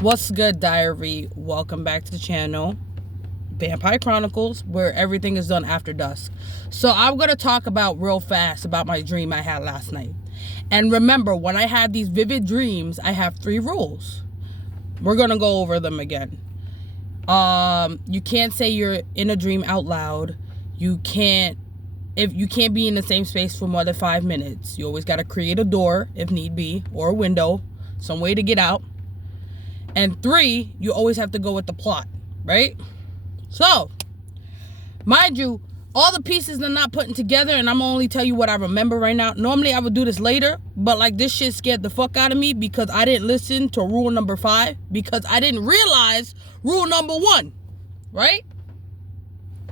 What's good, diary? Welcome back to the channel, Vampire Chronicles, where everything is done after dusk. So I'm going to talk about real fast about my dream I had last night. And remember, when I have these vivid dreams, I have 3 rules. We're going to go over them again. You can't say you're in a dream out loud. You can't be in the same space for more than 5 minutes. You always got to create a door if need be, or a window, some way to get out. And 3, you always have to go with the plot, right? So, mind you, all the pieces are not putting together, and I'm only tell you what I remember right now. Normally, I would do this later, but like this shit scared the fuck out of me because I didn't listen to rule number 5 because I didn't realize rule number 1, right?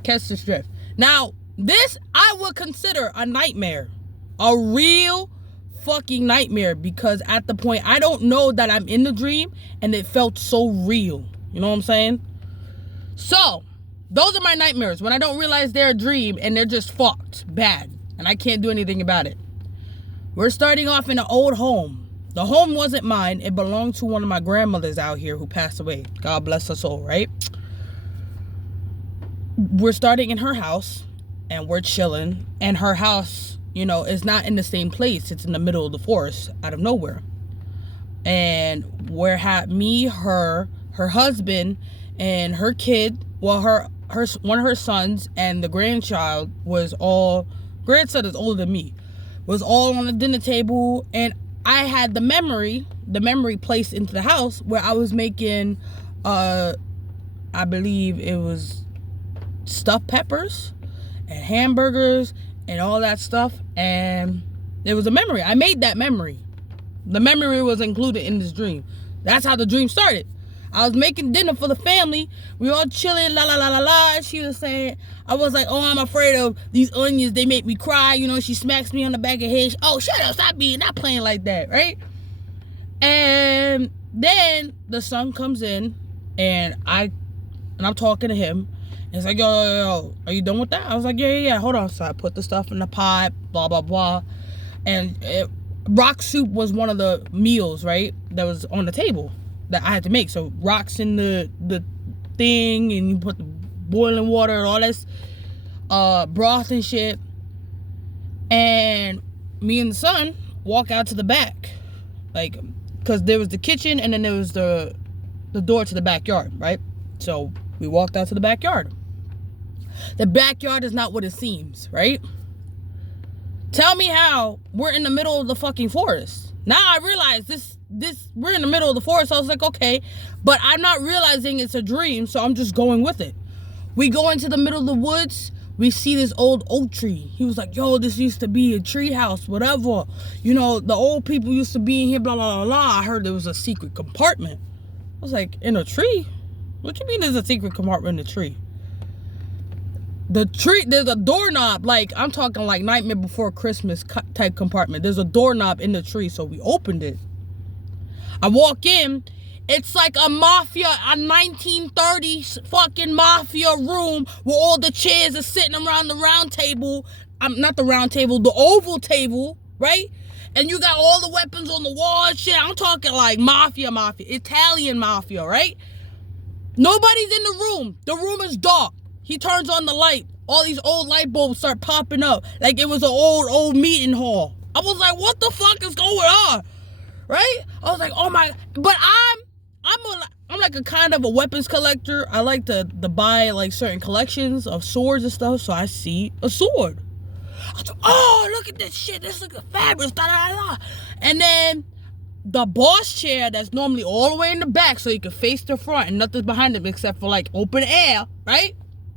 Catch the drift. Now, this I would consider a nightmare, a real fucking nightmare, because at the point I don't know that I'm in the dream and it felt so real. You know what I'm saying? So those are my nightmares, when I don't realize they're a dream and they're just fucked bad and I can't do anything about it. We're starting off in an old home. The home wasn't mine. It belonged to one of my grandmothers out here who passed away. God bless her soul, right? We're starting in her house and we're chilling, and her house, you know, is not in the same place. It's in the middle of the forest, out of nowhere. And we're me, her husband, and her kid. Well, her one of her sons and the grandchild grandson is older than me, was all on the dinner table. And I had the memory placed into the house where I was making, I believe it was stuffed peppers and hamburgers and all that stuff, and it was a memory. I made that memory. The memory was included in this dream. That's how the dream started. I was making dinner for the family. We all chilling, la la la la la. And she was saying, I was like, oh, I'm afraid of these onions. They make me cry. You know, she smacks me on the back of the head. Oh, shut up, stop not playing like that, right? And then the son comes in, and I'm talking to him. It's like, yo, are you done with that? I was like, yeah. Hold on. So I put the stuff in the pot, blah, blah, blah. And rock soup was one of the meals, right, that was on the table that I had to make. So rocks in the thing, and you put the boiling water and all this broth and shit. And me and the son walk out to the back, like, because there was the kitchen and then there was the door to the backyard, right? So we walked out to the backyard. The backyard is not what it seems, right? Tell me how we're in the middle of the fucking forest. Now I realize this we're in the middle of the forest. I was like, okay, but I'm not realizing it's a dream, so I'm just going with it. We go into the middle of the woods. We see this old oak tree. He was like, yo, this used to be a tree house, whatever. You know, the old people used to be in here, blah, blah, blah, blah. I heard there was a secret compartment. I was like, in a tree? What you mean there's a secret compartment in the tree? The tree, there's a doorknob. Like, I'm talking like Nightmare Before Christmas type compartment. There's a doorknob in the tree, so we opened it. I walk in. It's like a 1930s fucking mafia room where all the chairs are sitting around the round table. Not the round table, the oval table, right? And you got all the weapons on the wall and shit. I'm talking like mafia, Italian mafia, right? Nobody's in the room. The room is dark. He turns on the light. All these old light bulbs start popping up like it was an old meeting hall. I was like, what the fuck is going on? Right? I was like, oh my. But I'm like a kind of a weapons collector. I like to buy like certain collections of swords and stuff. So I see a sword. I was like, oh, look at this shit. This looks fabulous. Da, da, da. And then the boss chair that's normally all the way in the back so you can face the front and nothing's behind him except for like open air, right?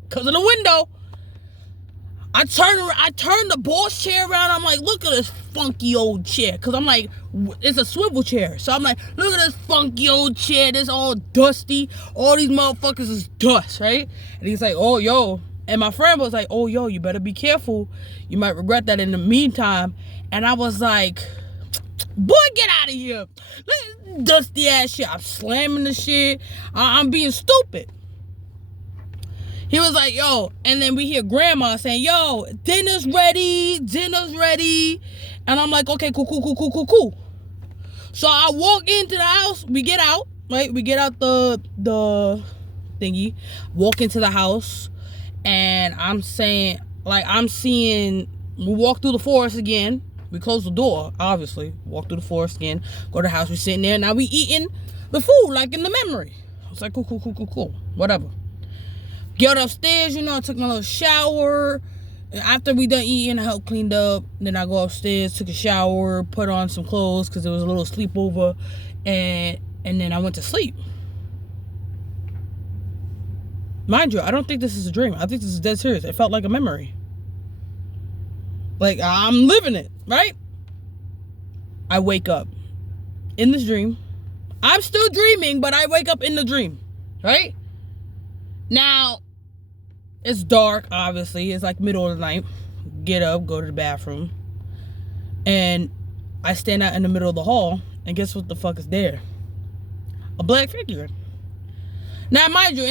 Because of the window. I turn the boss chair around. I'm like, look at this funky old chair. Because I'm like, it's a swivel chair. So I'm like, look at this funky old chair. This all dusty. All these motherfuckers is dust, right? And he's like, oh, yo. And my friend was like, oh, yo, you better be careful. You might regret that in the meantime. And I was like, boy, get out of here. Dusty ass shit. I'm slamming the shit. I'm being stupid. He was like, yo, and then we hear grandma saying, yo, dinner's ready. And I'm like, okay, cool. So I walk into the house, we get out, right? We get out the thingy, walk into the house, and I'm seeing, we walk through the forest again. We close the door, obviously. Walk through the forest again. Go to the house. We sitting there. Now we eating the food, like in the memory. I was like, cool. Whatever. Get upstairs, I took my little shower. After we done eating, I helped cleaned up. Then I go upstairs, took a shower, put on some clothes because it was a little sleepover. And then I went to sleep. Mind you, I don't think this is a dream. I think this is dead serious. It felt like a memory. Like, I'm living it, right? I wake up in this dream. I'm still dreaming, but I wake up in the dream, right? Now, it's dark, obviously. It's like middle of the night. Get up, go to the bathroom. And I stand out in the middle of the hall, and guess what the fuck is there? A black figure. Now, mind you,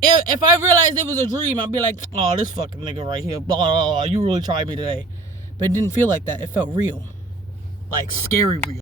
if I realized it was a dream, I'd be like, oh, this fucking nigga right here, blah, blah, blah, you really tried me today. But it didn't feel like that. It felt real. Like, scary real.